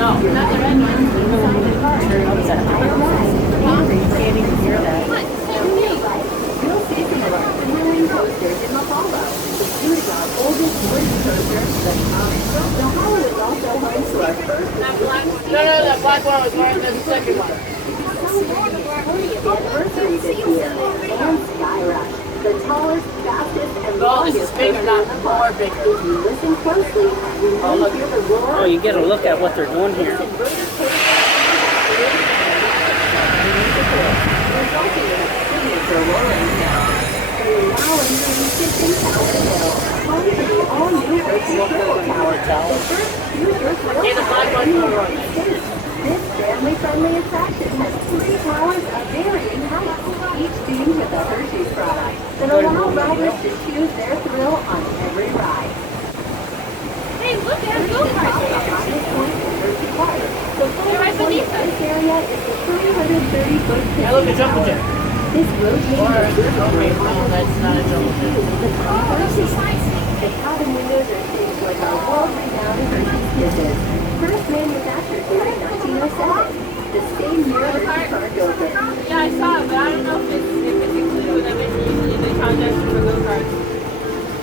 No, not the red one. You can't even hear that. You'll see some of our thrilling coasters in Mahalo. It's our oldest wooden coaster, the Tram. The Mahalo is also home to our first. That black one. No, that black one was more than the second one. Celebrating the 40th anniversary this year, and Sky Rush, the tallest, fastest, and longest This is bigger, not more big. If you listen closely, you will hear the roar. Oh, you get a look at what they're doing here. Resulting in a signature rolling sound. They are now entering Kitchen Tower Hill, home to the all-new Hershey Thrill Tower. The first future thrill tower in the United States. This family-friendly attraction has 3 towers of varying heights, each themed with a Hershey's product that allow riders to choose their thrill on every ride. Hey, look, there's Hershey go-karts is the here. highest point in Hershey Park. The They're right full point beneath of us. this area is the 330-foot Hey, look, a jumping jack. This rotating Okay, no, that's not a jumping jack. The cabin windows are shaped like our world-renowned Hershey's Kisses. First manufactured here in 1907. The same year Hershey Park opened. Yeah, I saw it, but I don't know if it's included with them. Usually they charge extra for go-karts.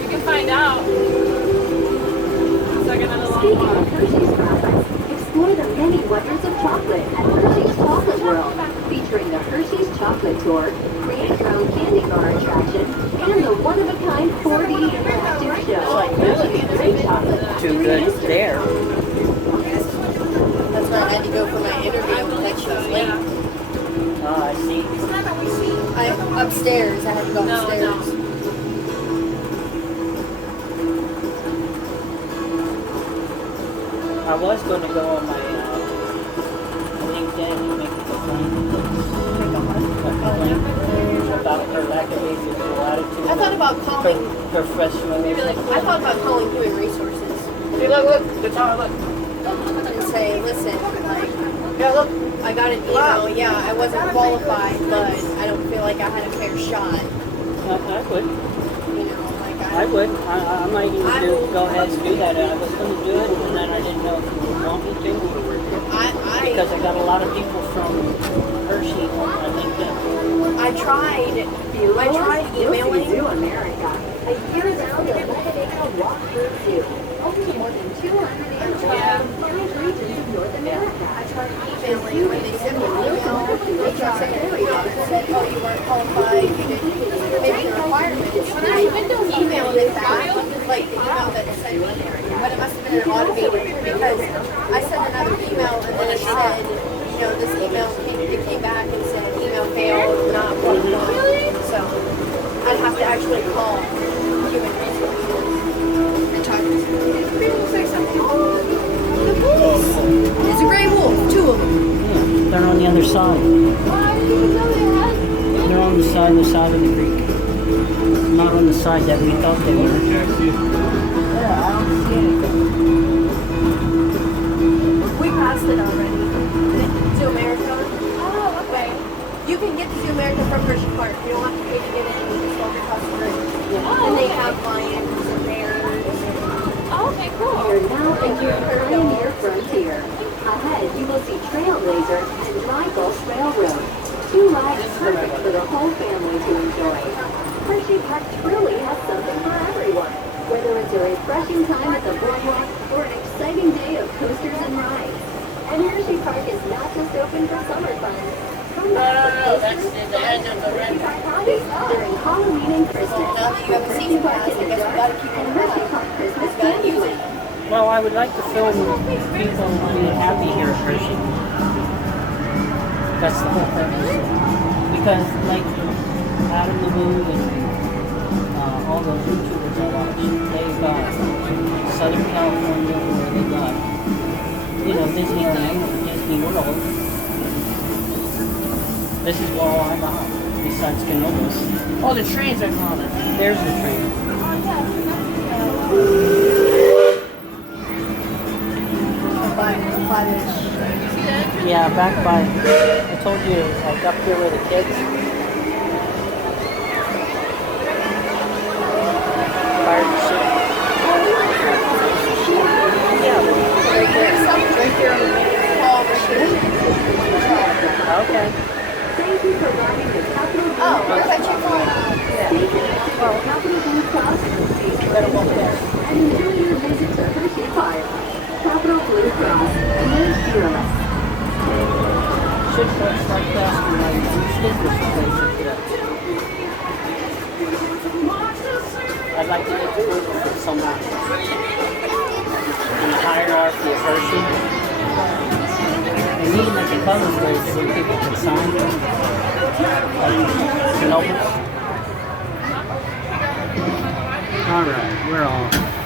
You can find out. It's like another long Speaking walk. of Hershey's products, explore the many wonders of chocolate at Hershey's Chocolate World, featuring the Hershey's Chocolate Tour, Create Your Own Candy Bar attraction, and the one-of-a-kind 4D interactive show. Hershey's Great Chocolate Too Factory good History. there. That's where I had to go for my interview next week. Oh, I see. I'm upstairs. I had to go No, upstairs. no. I was going to go on my LinkedIn and make a complaint about her lack of aviational attitude. I thought about calling. Professional. Maybe like I thought about calling Human Resources Hey, look, the tower, look. and say, listen, like, Yeah, look. I got an email. Yeah, I wasn't qualified, but I don't feel like I had a fair shot. I would. You know, like I would. I might even I will- go ahead and do that. I was going to do it, and then I didn't know if you would want me to. Because I got a lot of people from Hershey on my LinkedIn. I tried emailing. Zoo America, a year-round eliminator walk-through zoo. Only more than 200 animals from 5 regions of North America. I tried emailing when they sent me an email. They tried sent me an email that said, oh, you weren't qualified, you didn't meet the requirements. And I emailed it back, like the email that sent me, but it must have been an automated, because I sent another email and then it said, you know, this email came back and said email failed, not qualified. So I'd have to actually call Human Resources and talk to them. It's a gray wolf, 2 of them. Yeah, they're on the other side. They're on the side of the creek. Not on the side that we thought they were. We passed it already. Zoo America. Oh, okay. You can get to Zoo America from Hershey Park. You don't have to pay to get in. You just walk across the road. Oh, And they have lions and bears. Oh, okay, cool. You're now entering Pioneer Frontier. Ahead, you will see Trailblazers and Dry Gulch Railroad. 2 rides perfect for the whole family to enjoy. Hershey Park truly has something for everyone. Whether it's a refreshing time at the boardwalk or an exciting day of coasters and rides. And Hershey Park is not just open for summer fun. Come back for that's coasters, the edge of the red. Hershey Park parties during Halloween and Christmas. Now that you have a Hershey season Park pass, in I the guess we dark gotta keep and it Hershey alive. Park Christmas Gotta use Candy. it. Well, I would like to film people being happy here at Hershey. That's the whole purpose. Because, like, Adam the Boo and all those YouTubers I watch, they've got Southern California where they got, you know, Disneyland or Disney World. This is all I got, besides Canolas. Oh, the trains are calling. There's the train. Yeah, back by, I told you, like up here where the kids. better walk there. And enjoy your visit to Hershey Park. Capital Blue Cross, live fearless. Should start casting my stickers today. I'd like to get some in the hierarchy of Hershey. They need to make a color grade so people can sign them. Alright, we're all